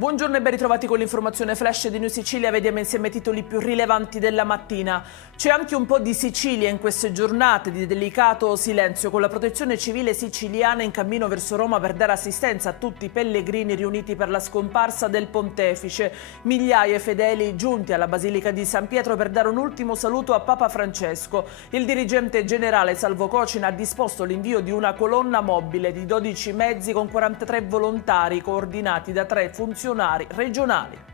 Buongiorno e ben ritrovati con l'informazione flash di New Sicilia. Vediamo insieme i titoli più rilevanti della mattina. C'è anche un po' di Sicilia in queste giornate di delicato silenzio, con la protezione civile siciliana in cammino verso Roma per dare assistenza a tutti i pellegrini riuniti per la scomparsa del pontefice. Migliaia di fedeli giunti alla Basilica di San Pietro per dare un ultimo saluto a Papa Francesco. Il dirigente generale Salvo Cocina ha disposto l'invio di una colonna mobile di 12 mezzi con 43 volontari coordinati da 3 funzionari regionali.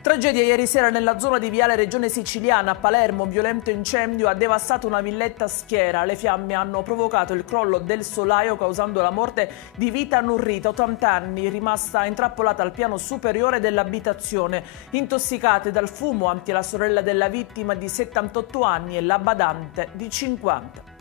Tragedia ieri sera nella zona di Viale Regione Siciliana a Palermo. Un violento incendio ha devastato una villetta a Schiera. Le fiamme hanno provocato il crollo del solaio causando la morte di Vita Nurrita, 80 anni, rimasta intrappolata al piano superiore dell'abitazione. Intossicate dal fumo anche la sorella della vittima di 78 anni e la badante di 50.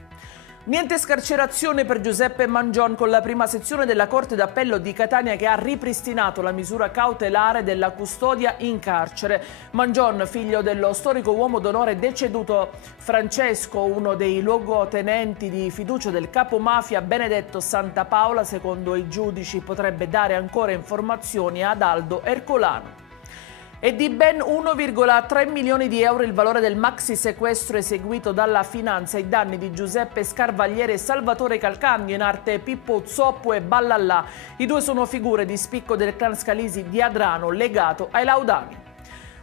Niente scarcerazione per Giuseppe Mangion con la prima sezione della Corte d'Appello di Catania che ha ripristinato la misura cautelare della custodia in carcere. Mangion, figlio dello storico uomo d'onore deceduto Francesco, uno dei luogotenenti di fiducia del capomafia Benedetto Santapaola, secondo i giudici potrebbe dare ancora informazioni ad Aldo Ercolano. È di ben 1,3 milioni di euro il valore del maxi sequestro eseguito dalla Finanza ai danni di Giuseppe Scarvagliere e Salvatore Calcagno, in arte Pippo Zoppo e Ballallà. I due sono figure di spicco del clan Scalisi di Adrano legato ai Laudani.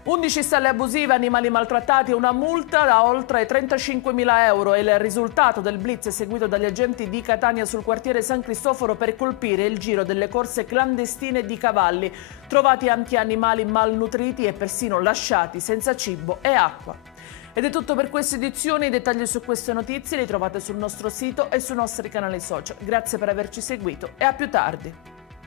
11 stalle abusive, animali maltrattati e una multa da oltre 35.000 euro è il risultato del blitz eseguito dagli agenti di Catania sul quartiere San Cristoforo per colpire il giro delle corse clandestine di cavalli, trovati anche animali malnutriti e persino lasciati senza cibo e acqua. Ed è tutto per questa edizione. I dettagli su queste notizie li trovate sul nostro sito e sui nostri canali social. Grazie per averci seguito e a più tardi.